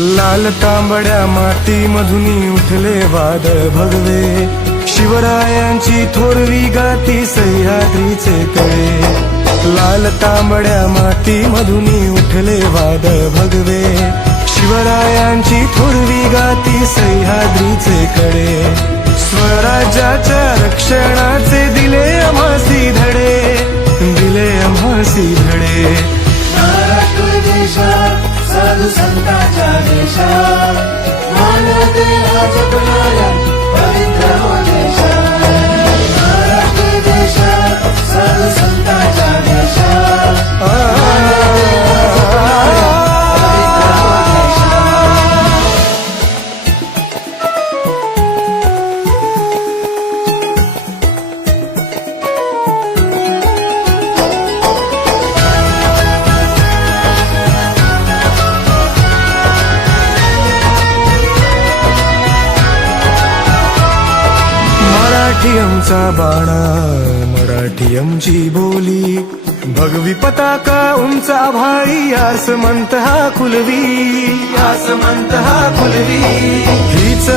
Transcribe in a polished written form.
लाल तांबड्या माती मधुनी उठले वादळ भगवे, शिवरायांची थोरवी गाती सह्याद्रीचे कळे। लाल तांबड्या माती मधुनी उठले वादळ भगवे, शिवरायांची थोरवी गाती सह्याद्रीचे कळे। स्वराज्याच्या रक्षणाचे दिले आम्हासी धडे, दिले आम्हासी धडे। महाराष्ट्र देशात साधू संतांच्या देशात, मानवतेला जपणाऱ्या पवित्र हो देशात। महाराष्ट्र देशात साधू संतांच्या देशात, मानवतेला जपणाऱ्या पवित्र हो देशात। मराठी आमचा बाणा, मराठी आमची बोली, भगवी पताका उंच आभाळी, आसमंत हा खुलवी, आसमंत हा खुलवी। हीच